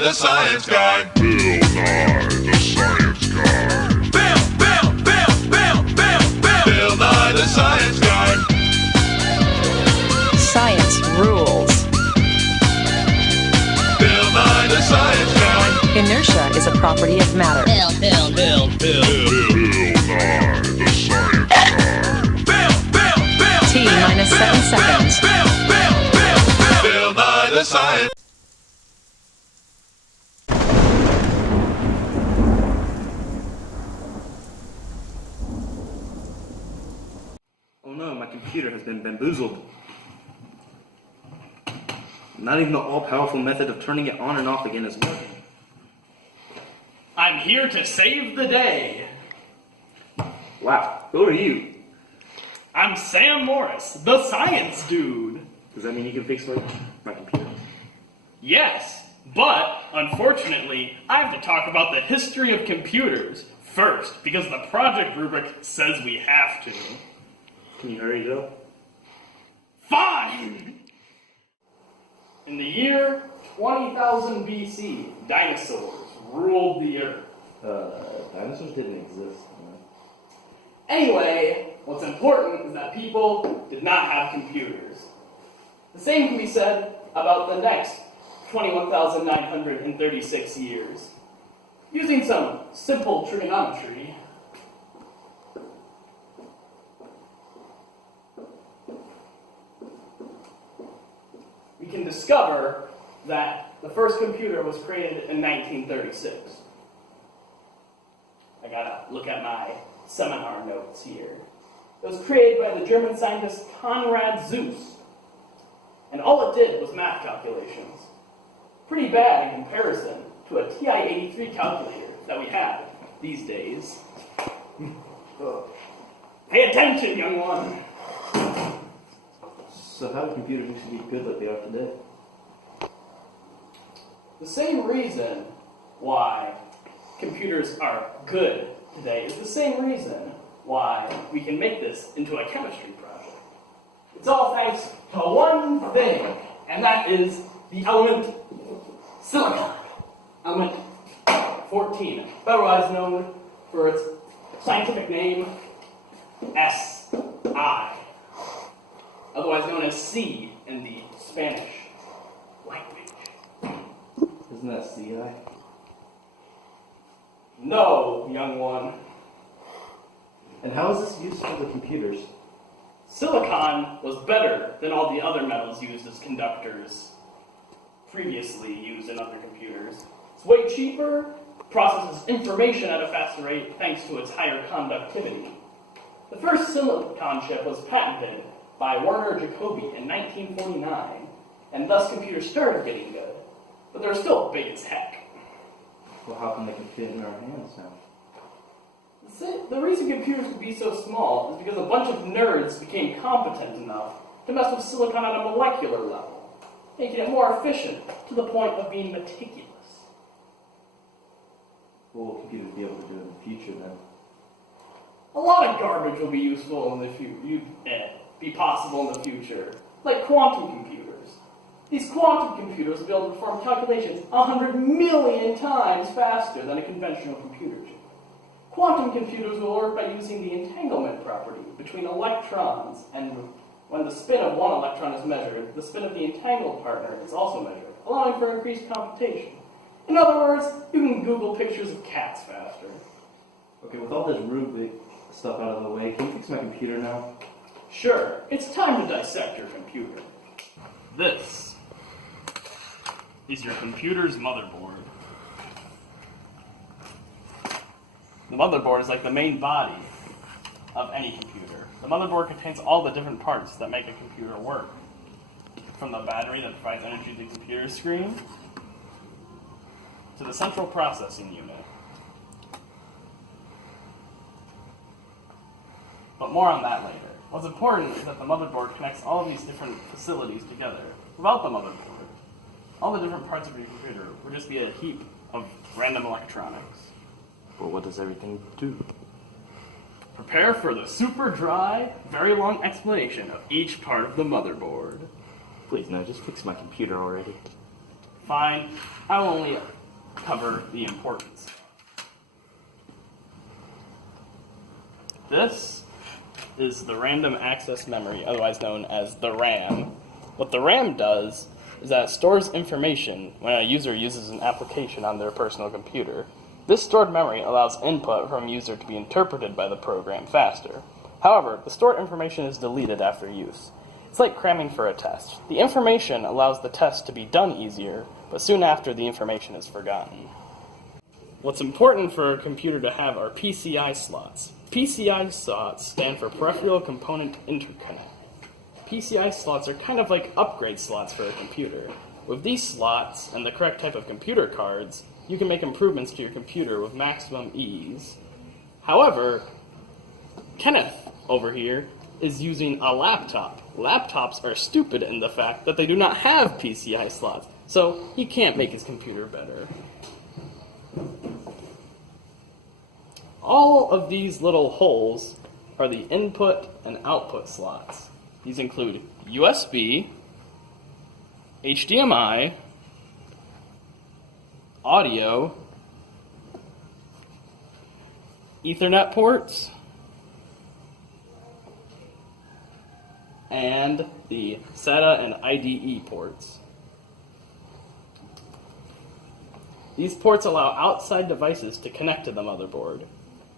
Nye the Science Guy. Bill Nye the Science Guy. Bill Nye the Science Guy. Science rules. Bill Nye the Science Guy. Inertia is a property of matter. Bill Nye the Science Guy. T minus 7 seconds. Bill Nye the Science. Oh no, my computer has been bamboozled. Not even the all-powerful method of turning it on and off again is working. I'm here to save the day. Wow, who are you? I'm Sam Morris, the science dude. Does that mean you can fix my computer? Yes, but unfortunately, I have to talk about the history of computers first because the project rubric says we have to. Can you hurry, Joe? Fine! In the year 20,000 BC, dinosaurs ruled the earth. Dinosaurs didn't exist. Anyway, what's important is that people did not have computers. The same can be said about the next 21,936 years. Using some simple trigonometry, we can discover that the first computer was created in 1936. I gotta look at my seminar notes here. It was created by the German scientist Konrad Zuse. And all it did was math calculations. Pretty bad in comparison to a TI-83 calculator that we have these days. Pay attention, young one. So how do computers used to be good like they are today? The same reason why computers are good today is the same reason why we can make this into a chemistry project. It's all thanks to one thing, and that is the element silicon. Element 14, otherwise known for its scientific name, Si, otherwise known as C in the Spanish language. Isn't that CI? No, young one. And how is this useful to computers? Silicon was better than all the other metals used as conductors previously used in other computers. It's way cheaper, processes information at a faster rate thanks to its higher conductivity. The first silicon chip was patented by Werner Jacobi in 1949, and thus computers started getting good, but they're still big as heck. Well, how come they can fit in our hands now? The reason computers could be so small is because a bunch of nerds became competent enough to mess with silicon at a molecular level, making it more efficient to the point of being meticulous. What will computers be able to do in the future then? A lot of garbage will be useful in the be possible in the future, like quantum computers. These quantum computers will be able to perform calculations 100 million times faster than a conventional computer chip. Quantum computers will work by using the entanglement property between electrons, and when the spin of one electron is measured, the spin of the entangled partner is also measured, allowing for increased computation. In other words, you can Google pictures of cats faster. Okay, with all this Rubik stuff out of the way, can you fix my computer now? Sure, it's time to dissect your computer. This is your computer's motherboard. The motherboard is like the main body of any computer. The motherboard contains all the different parts that make a computer work. From the battery that provides energy to the computer screen, to the central processing unit. But more on that later. What's important is that the motherboard connects all of these different facilities together. Without the motherboard, all the different parts of your computer would just be a heap of random electronics. But what does everything do? Prepare for the super dry, very long explanation of each part of the motherboard. Please, no, just fix my computer already. Fine, I will only cover the importance. This is the random access memory, otherwise known as the RAM. What the RAM does is that it stores information when a user uses an application on their personal computer. This stored memory allows input from a user to be interpreted by the program faster. However, the stored information is deleted after use. It's like cramming for a test. The information allows the test to be done easier, but soon after the information is forgotten. What's important for a computer to have are PCI slots. PCI slots stand for Peripheral Component Interconnect. PCI slots are kind of like upgrade slots for a computer. With these slots and the correct type of computer cards, you can make improvements to your computer with maximum ease. However, Kenneth over here is using a laptop. Laptops are stupid in the fact that they do not have PCI slots, so he can't make his computer better. All of these little holes are the input and output slots. These include USB, HDMI, audio, Ethernet ports, and the SATA and IDE ports. These ports allow outside devices to connect to the motherboard.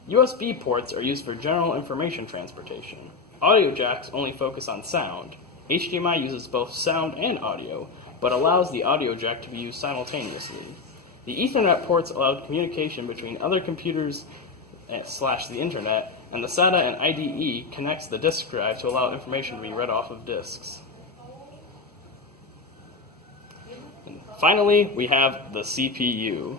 USB ports are used for general information transportation. Audio jacks only focus on sound. HDMI uses both sound and audio, but allows the audio jack to be used simultaneously. The Ethernet ports allow communication between other computers / the internet, and the SATA and IDE connects the disk drive to allow information to be read off of disks. And finally, we have the CPU.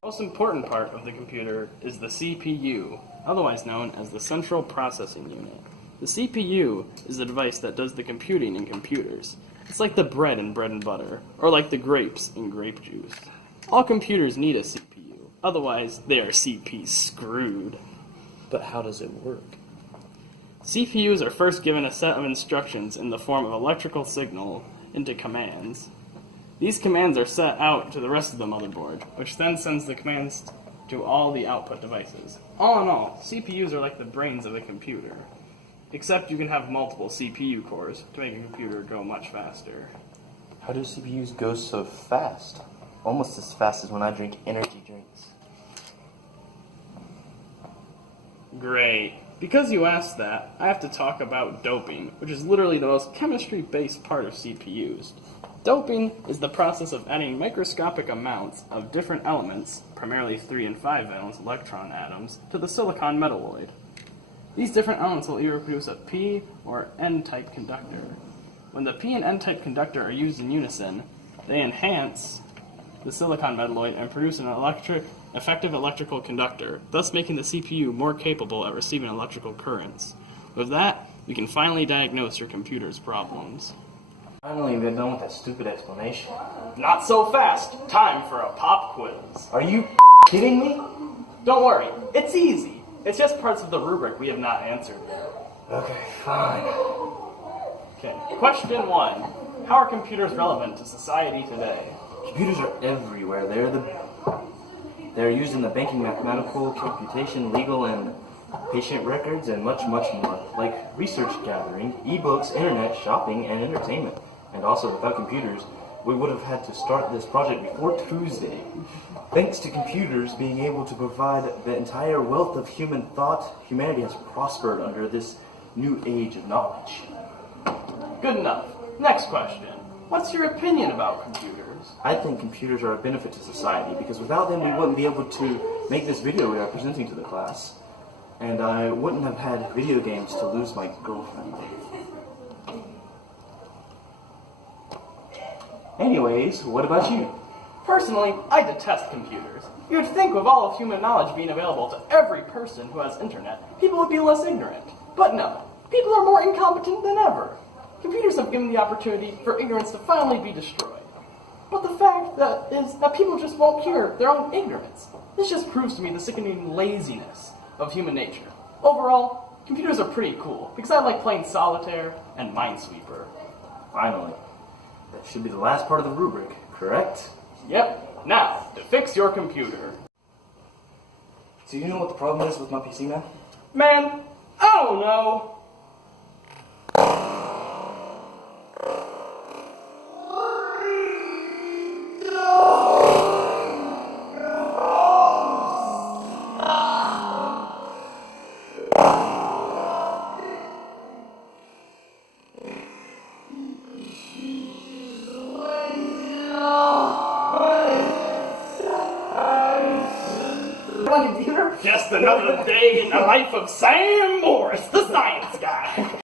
The most important part of the computer is the CPU, otherwise known as the Central Processing Unit. The CPU is the device that does the computing in computers. It's like the bread in bread and butter, or like the grapes in grape juice. All computers need a CPU, otherwise they are CP screwed. But how does it work? CPUs are first given a set of instructions in the form of electrical signal into commands. These commands are set out to the rest of the motherboard, which then sends the commands to all the output devices. All in all, CPUs are like the brains of a computer, except you can have multiple CPU cores to make a computer go much faster. How do CPUs go so fast? Almost as fast as when I drink energy drinks. Great. Because you asked that, I have to talk about doping, which is literally the most chemistry-based part of CPUs. Doping is the process of adding microscopic amounts of different elements, primarily 3 and 5 valence electron atoms, to the silicon metalloid. These different elements will either produce a P or N-type conductor. When the P and N-type conductor are used in unison, they enhance the silicon metalloid and produce an effective electrical conductor, thus making the CPU more capable at receiving electrical currents. With that, we can finally diagnose your computer's problems. Finally, we're done with that stupid explanation. Not so fast! Time for a pop quiz. Are you kidding me? Don't worry, it's easy. It's just parts of the rubric we have not answered yet. Okay, fine. Okay, question 1. How are computers relevant to society today? Computers are everywhere. They're used in the banking, mathematical, computation, legal, and patient records, and much, much more, like research gathering, ebooks, internet, shopping, and entertainment. And also, without computers, we would have had to start this project before Tuesday. Thanks to computers being able to provide the entire wealth of human thought, humanity has prospered under this new age of knowledge. Good enough. Next question. What's your opinion about computers? I think computers are a benefit to society, because without them we wouldn't be able to make this video we are presenting to the class. And I wouldn't have had video games to lose my girlfriend. Anyways, what about you? Personally, I detest computers. You'd think with all of human knowledge being available to every person who has internet, people would be less ignorant. But no, people are more incompetent than ever. Computers have given the opportunity for ignorance to finally be destroyed. But the fact is that people just won't cure their own ignorance. This just proves to me the sickening laziness of human nature. Overall, computers are pretty cool, because I like playing solitaire and Minesweeper. Finally. That should be the last part of the rubric. correct? Yep. Now, to fix your computer. So you know what the problem is with my PC, man? Man, I don't know. Just another day in the life of Sam Morris, the science guy.